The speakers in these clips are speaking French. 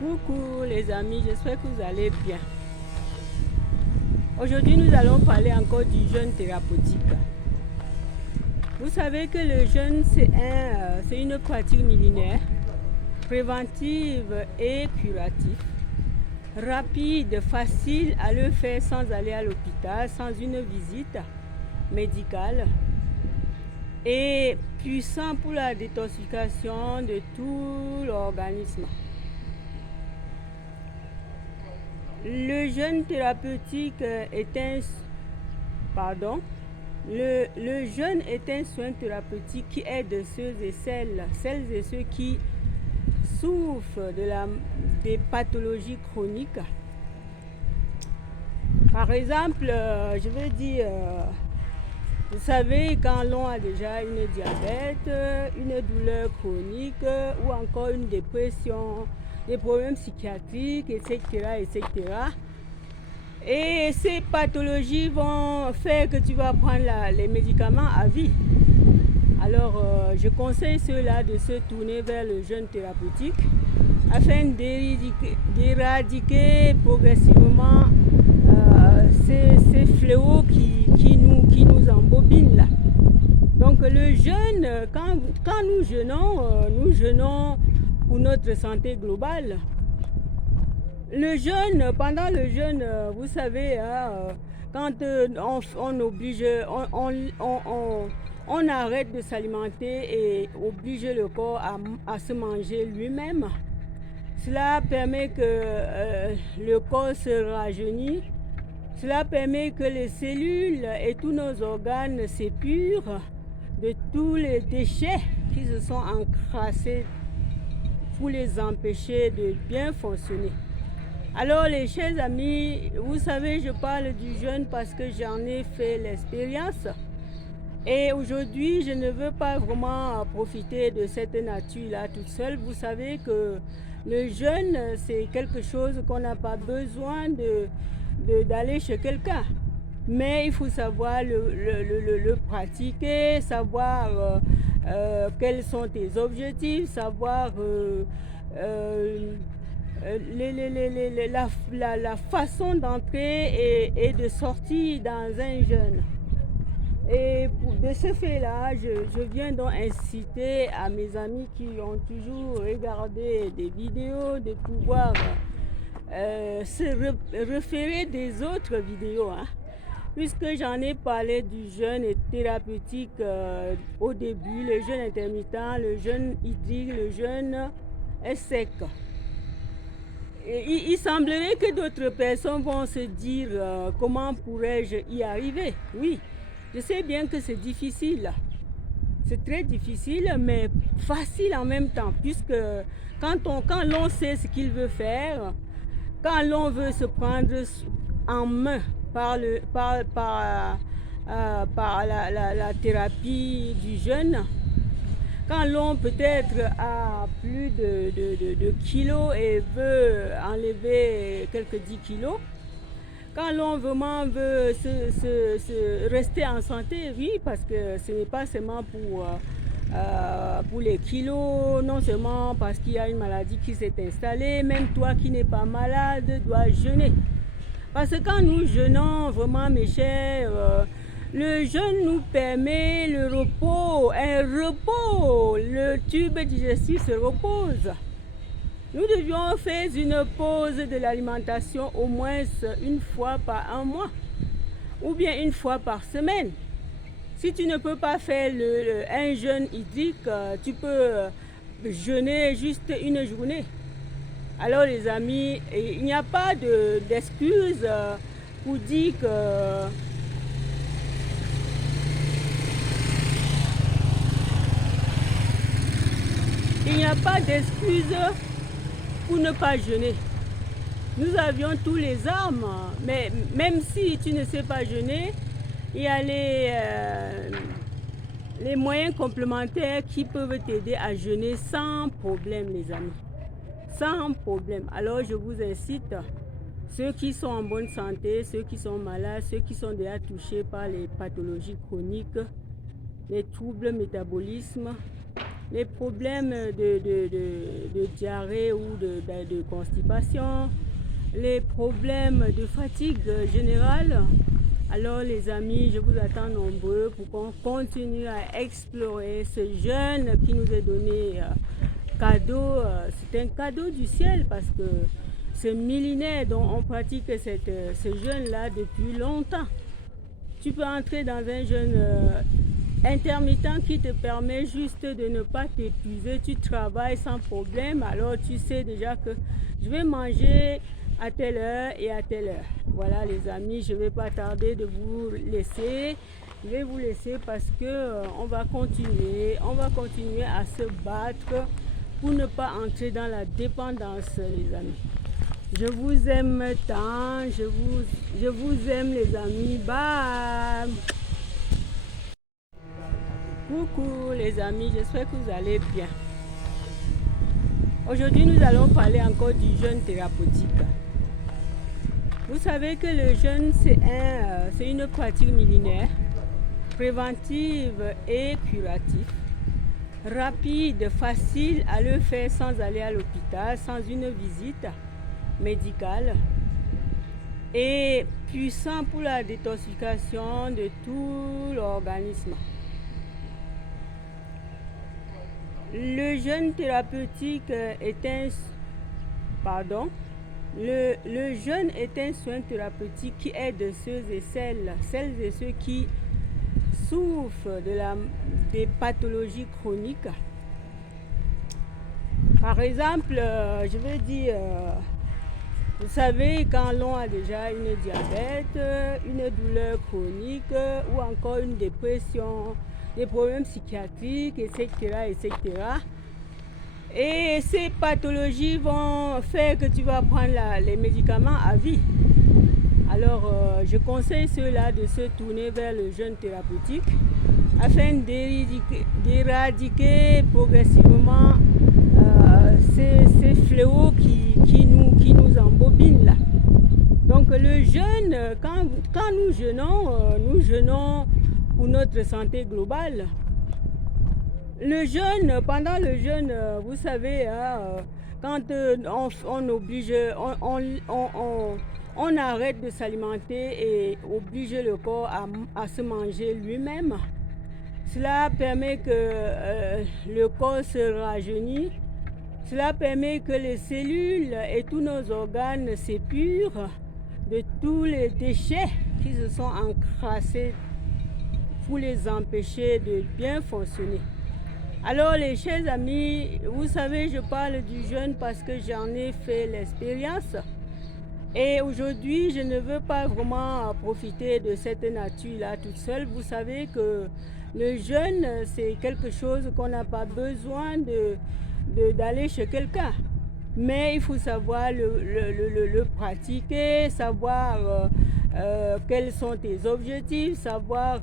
Coucou les amis, j'espère que vous allez bien. Aujourd'hui, nous allons parler encore du jeûne thérapeutique. Vous savez que le jeûne, c'est une pratique millénaire, préventive et curative, rapide, facile à le faire sans aller à l'hôpital, sans une visite médicale, et puissant pour la détoxification de tout l'organisme. Le jeûne thérapeutique est un soin thérapeutique qui aide celles et ceux qui souffrent des pathologies chroniques. Par exemple, je vais dire, vous savez, quand l'on a déjà une diabète, une douleur chronique ou encore une dépression, des problèmes psychiatriques, etc., etc. Et ces pathologies vont faire que tu vas prendre les médicaments à vie. Alors, je conseille ceux-là de se tourner vers le jeûne thérapeutique afin d'éradiquer progressivement ces fléaux qui nous embobinent là. Donc, le jeûne, quand nous jeûnons pour notre santé globale. Pendant le jeûne, vous savez, quand on arrête de s'alimenter et oblige le corps à se manger lui-même, cela permet que le corps se rajeunisse, cela permet que les cellules et tous nos organes s'épurent de tous les déchets qui se sont encrassés pour les empêcher de bien fonctionner. Alors les chers amis, vous savez, je parle du jeûne parce que j'en ai fait l'expérience. Et aujourd'hui, je ne veux pas vraiment profiter de cette nature-là toute seule. Vous savez que le jeûne, c'est quelque chose qu'on n'a pas besoin d'aller chez quelqu'un. Mais il faut savoir le pratiquer, savoir quels sont tes objectifs, savoir la façon d'entrer et de sortir dans un jeûne. Et de ce fait-là, je viens donc inciter à mes amis qui ont toujours regardé des vidéos de pouvoir se référer des autres vidéos. Puisque j'en ai parlé du jeûne thérapeutique au début, le jeûne intermittent, le jeûne hydrique, le jeûne sec. Et il semblerait que d'autres personnes vont se dire comment pourrais-je y arriver. Oui, je sais bien que c'est difficile. C'est très difficile, mais facile en même temps, puisque quand l'on sait ce qu'il veut faire, quand l'on veut se prendre en main par la thérapie du jeûne, quand l'on peut-être a plus de kilos et veut enlever quelques 10 kilos, quand l'on vraiment veut rester en santé, oui, parce que ce n'est pas seulement pour les kilos, non seulement parce qu'il y a une maladie qui s'est installée, même toi qui n'es pas malade dois jeûner. Parce que quand nous jeûnons, vraiment mes chers, le jeûne nous permet le repos, un repos, le tube digestif se repose. Nous devions faire une pause de l'alimentation au moins une fois par un mois ou bien une fois par semaine. Si tu ne peux pas faire un jeûne hydrique, tu peux jeûner juste une journée. Alors les amis, il n'y a pas d'excuse pour dire que il n'y a pas d'excuse pour ne pas jeûner. Nous avions tous les armes, mais même si tu ne sais pas jeûner, il y a les moyens complémentaires qui peuvent t'aider à jeûner sans problème, les amis. Sans problème. Alors je vous incite, ceux qui sont en bonne santé, ceux qui sont malades, ceux qui sont déjà touchés par les pathologies chroniques, les troubles métabolisme, les problèmes de diarrhée ou de constipation, les problèmes de fatigue générale. Alors les amis, je vous attends nombreux pour qu'on continue à explorer ce jeûne qui nous est donné cadeau. C'est un cadeau du ciel parce que c'est millénaire dont on pratique ce jeûne-là depuis longtemps. Tu peux entrer dans un jeûne intermittent qui te permet juste de ne pas t'épuiser. Tu travailles sans problème, alors tu sais déjà que je vais manger à telle heure et à telle heure. Voilà les amis, je ne vais pas tarder de vous laisser. Je vais vous laisser parce que on va continuer à se battre pour ne pas entrer dans la dépendance les amis. Je vous aime tant, je vous aime les amis, bye. Coucou les amis, j'espère que vous allez bien. Aujourd'hui nous allons parler encore du jeûne thérapeutique. Vous savez que le jeûne c'est une pratique millénaire, préventive et curative, rapide, facile à le faire sans aller à l'hôpital, sans une visite médicale et puissant pour la détoxification de tout l'organisme. Le jeûne thérapeutique le jeûne est un soin thérapeutique qui aide celles et ceux qui souffrent des pathologies chroniques. Par exemple, je vais dire, vous savez, quand l'on a déjà une diabète, une douleur chronique ou encore une dépression, des problèmes psychiatriques, etc., etc. Et ces pathologies vont faire que tu vas prendre les médicaments à vie. Alors, je conseille ceux-là de se tourner vers le jeûne thérapeutique afin d'éradiquer progressivement ces fléaux qui nous embobinent là. Donc, le jeûne, quand nous jeûnons pour notre santé globale. Pendant le jeûne, vous savez, quand on arrête de s'alimenter et oblige le corps à se manger lui-même, cela permet que le corps se rajeunisse, cela permet que les cellules et tous nos organes s'épurent de tous les déchets qui se sont encrassés pour les empêcher de bien fonctionner. Alors les chers amis, vous savez, je parle du jeûne parce que j'en ai fait l'expérience. Et aujourd'hui, je ne veux pas vraiment profiter de cette nature-là toute seule. Vous savez que le jeûne, c'est quelque chose qu'on n'a pas besoin d'aller chez quelqu'un. Mais il faut savoir le pratiquer, savoir quels sont tes objectifs, savoir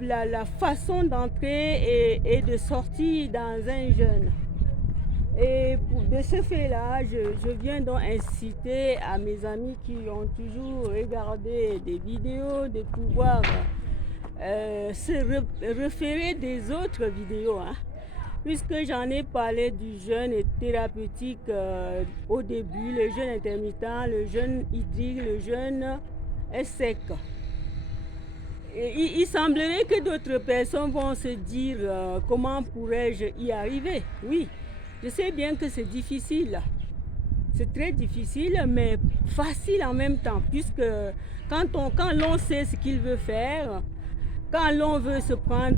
la façon d'entrer et de sortir dans un jeûne. Et de ce fait-là, je viens donc inciter à mes amis qui ont toujours regardé des vidéos de pouvoir se référer des autres vidéos. Puisque j'en ai parlé du jeûne thérapeutique au début, le jeûne intermittent, le jeûne hydrique, le jeûne sec. Et il semblerait que d'autres personnes vont se dire comment pourrais-je y arriver. Oui, je sais bien que c'est difficile. C'est très difficile, mais facile en même temps, puisque quand l'on sait ce qu'il veut faire, quand l'on veut se prendre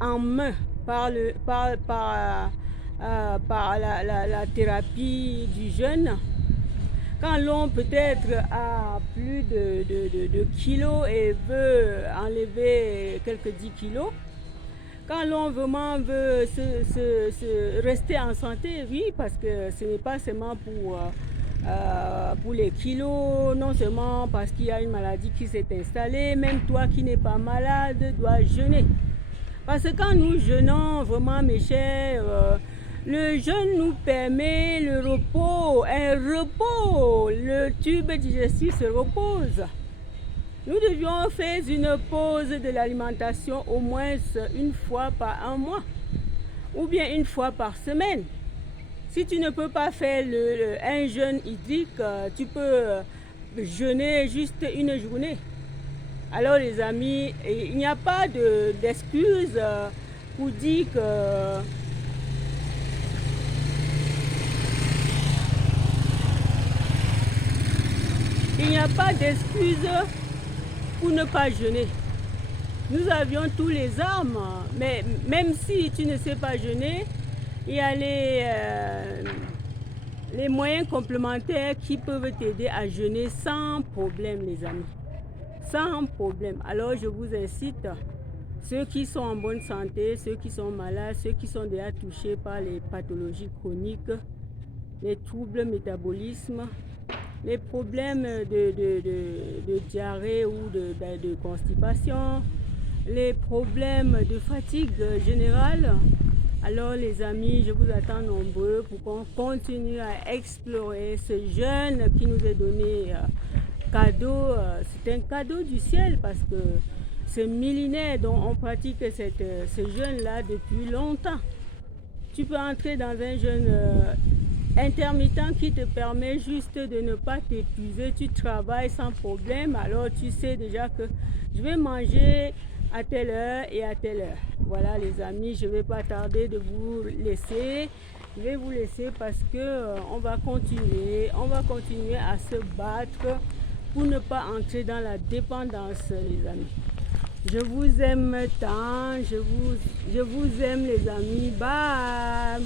en main par la thérapie du jeûne, quand l'on peut-être a plus de kilos et veut enlever quelques 10 kilos, quand l'on vraiment veut rester en santé, oui, parce que ce n'est pas seulement pour les kilos, non seulement parce qu'il y a une maladie qui s'est installée, même toi qui n'es pas malade dois jeûner. Parce que quand nous jeûnons, vraiment mes chers, le jeûne nous permet le repos, un repos, le tube digestif se repose. Nous devions faire une pause de l'alimentation au moins une fois par un mois ou bien une fois par semaine. Si tu ne peux pas faire un jeûne hydrique, tu peux jeûner juste une journée. Alors les amis, il n'y a pas d'excuse pour dire que il n'y a pas d'excuse pour ne pas jeûner. Nous avions tous les armes, mais même si tu ne sais pas jeûner, il y a les moyens complémentaires qui peuvent t'aider à jeûner sans problème, les amis. Sans problème. Alors je vous incite, ceux qui sont en bonne santé, ceux qui sont malades, ceux qui sont déjà touchés par les pathologies chroniques, les troubles métabolisme, les problèmes de diarrhée ou de constipation, les problèmes de fatigue générale. Alors les amis, je vous attends nombreux pour qu'on continue à explorer ce jeûne qui nous est donné cadeau. C'est un cadeau du ciel parce que c'est millénaire dont on pratique ce jeûne-là depuis longtemps. Tu peux entrer dans un jeûne intermittent qui te permet juste de ne pas t'épuiser. Tu travailles sans problème, alors tu sais déjà que je vais manger à telle heure et à telle heure. Voilà les amis, je ne vais pas tarder de vous laisser. Je vais vous laisser parce que on va continuer à se battre pour ne pas entrer dans la dépendance, les amis. Je vous aime tant, je vous aime les amis. Bye.